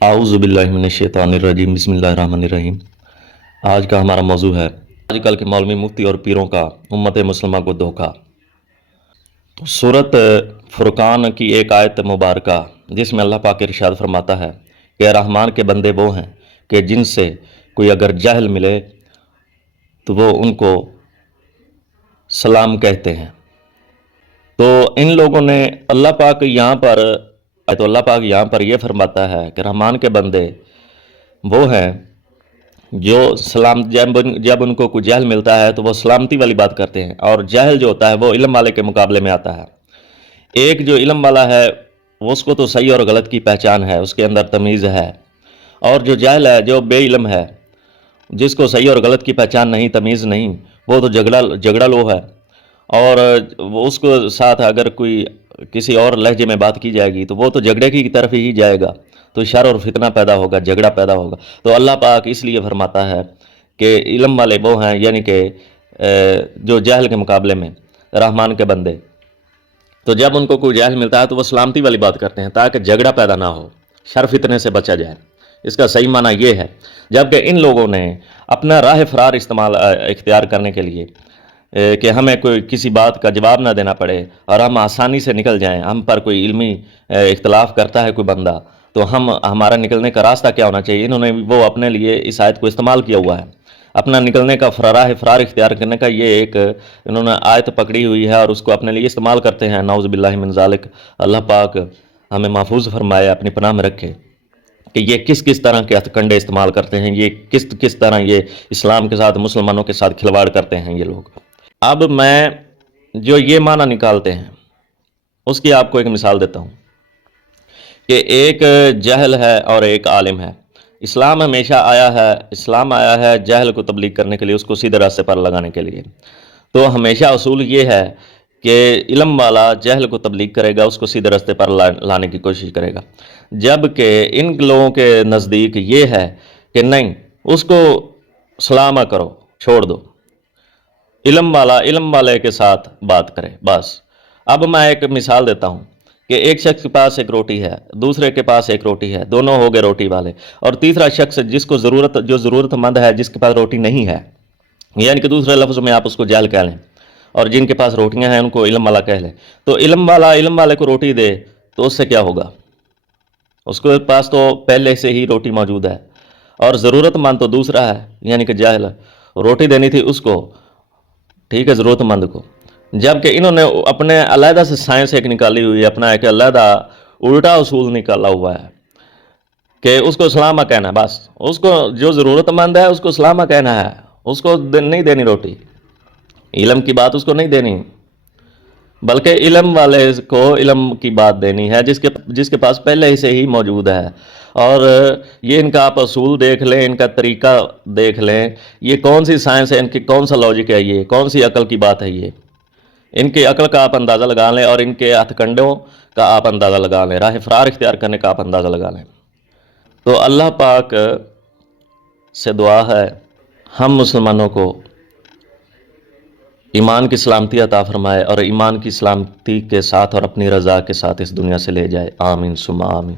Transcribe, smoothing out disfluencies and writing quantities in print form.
اعوذ باللہ من الشیطان الرجیم، بسم اللہ الرحمن الرحیم۔ آج کا ہمارا موضوع ہے آج کل کے مولوی مفتی اور پیروں کا امت مسلمہ کو دھوکہ۔ سورۃ فرقان کی ایک آیت مبارکہ جس میں اللہ پاک ارشاد فرماتا ہے کہ رحمان کے بندے وہ ہیں کہ جن سے کوئی اگر جاہل ملے تو وہ ان کو سلام کہتے ہیں۔ تو ان لوگوں نے اللہ پاک یہاں پر یہ فرماتا ہے کہ رحمان کے بندے وہ ہیں جو سلام جب ان کو کوئی جہل ملتا ہے تو وہ سلامتی والی بات کرتے ہیں، اور جاہل جو ہوتا ہے وہ علم والے کے مقابلے میں آتا ہے۔ ایک جو علم والا ہے اس کو تو صحیح اور غلط کی پہچان ہے، اس کے اندر تمیز ہے، اور جو جاہل ہے جو بے علم ہے جس کو صحیح اور غلط کی پہچان نہیں، تمیز نہیں، وہ تو جھگڑا لو ہے، اور اس کو ساتھ اگر کوئی کسی اور لہجے میں بات کی جائے گی تو وہ تو جھگڑے کی طرف ہی جائے گا، تو شر اور فتنہ پیدا ہوگا، جھگڑا پیدا ہوگا۔ تو اللہ پاک اس لیے فرماتا ہے کہ علم والے وہ ہیں، یعنی کہ جو جاہل کے مقابلے میں رحمان کے بندے، تو جب ان کو کوئی جاہل ملتا ہے تو وہ سلامتی والی بات کرتے ہیں تاکہ جھگڑا پیدا نہ ہو، شر فتنے سے بچا جائے۔ اس کا صحیح معنی یہ ہے، جبکہ ان لوگوں نے اپنا راہ فرار اختیار کرنے کے لیے کہ ہمیں کوئی کسی بات کا جواب نہ دینا پڑے اور ہم آسانی سے نکل جائیں، ہم پر کوئی علمی اختلاف کرتا ہے کوئی بندہ تو ہمارا نکلنے کا راستہ کیا ہونا چاہیے، انہوں نے وہ اپنے لیے اس آیت کو استعمال کیا ہوا ہے، اپنا نکلنے کا راہ فرار اختیار کرنے کا یہ ایک انہوں نے آیت پکڑی ہوئی ہے اور اس کو اپنے لیے استعمال کرتے ہیں۔ نعوذ باللہ من ذالک، اللہ پاک ہمیں محفوظ فرمائے، اپنی پناہ میں رکھے کہ یہ کس طرح کے ہتھ کنڈے استعمال کرتے ہیں، یہ کس طرح یہ اسلام کے ساتھ مسلمانوں کے ساتھ کھلواڑ کرتے ہیں یہ لوگ۔ اب میں جو یہ معنی نکالتے ہیں اس کی آپ کو ایک مثال دیتا ہوں کہ ایک جاہل ہے اور ایک عالم ہے۔ اسلام آیا ہے جاہل کو تبلیغ کرنے کے لیے، اس کو سیدھے راستے پر لگانے کے لیے۔ تو ہمیشہ اصول یہ ہے کہ علم والا جاہل کو تبلیغ کرے گا، اس کو سیدھے راستے پر لانے کی کوشش کرے گا، جبکہ ان لوگوں کے نزدیک یہ ہے کہ نہیں، اس کو سلام کرو، چھوڑ دو، علم والے کے ساتھ بات کرے بس۔ اب میں ایک مثال دیتا ہوں کہ ایک شخص کے پاس ایک روٹی ہے، دوسرے کے پاس ایک روٹی ہے، دونوں ہو گئے روٹی والے، اور تیسرا شخص جو ضرورت مند ہے، جس کے پاس روٹی نہیں ہے، یعنی کہ دوسرے لفظ میں آپ اس کو جاہل کہہ لیں، اور جن کے پاس روٹیاں ہیں ان کو علم والا کہہ لیں۔ تو علم والے کو روٹی دے تو اس سے کیا ہوگا؟ اس کے پاس تو پہلے سے ہی روٹی موجود ہے، اور ضرورت مند تو دوسرا ہے، یعنی کہ جاہل، روٹی دینی تھی اس کو، ٹھیک ہے، ضرورت مند کو، جبکہ انہوں نے اپنے علیحدہ سے سائنس ایک نکالی ہوئی ہے، اپنا ایک علیحدہ الٹا اصول نکالا ہوا ہے کہ اس کو سلامہ کہنا ہے بس، اس کو جو ضرورت مند ہے اس کو سلامہ کہنا ہے، اس کو نہیں دینی روٹی، علم کی بات اس کو نہیں دینی، بلکہ علم والے کو علم کی بات دینی ہے جس کے پاس پہلے سے ہی موجود ہے۔ اور یہ ان کا آپ اصول دیکھ لیں، ان کا طریقہ دیکھ لیں، یہ کون سی سائنس ہے، ان کی کون سا لاجک ہے، یہ کون سی عقل کی بات ہے، یہ ان کی عقل کا آپ اندازہ لگا لیں، اور ان کے ہتھ کنڈوں کا آپ اندازہ لگا لیں، راہ فرار اختیار کرنے کا آپ اندازہ لگا لیں۔ تو اللہ پاک سے دعا ہے ہم مسلمانوں کو ایمان کی سلامتی عطا فرمائے، اور ایمان کی سلامتی کے ساتھ اور اپنی رضا کے ساتھ اس دنیا سے لے جائے، آمین ثم آمین۔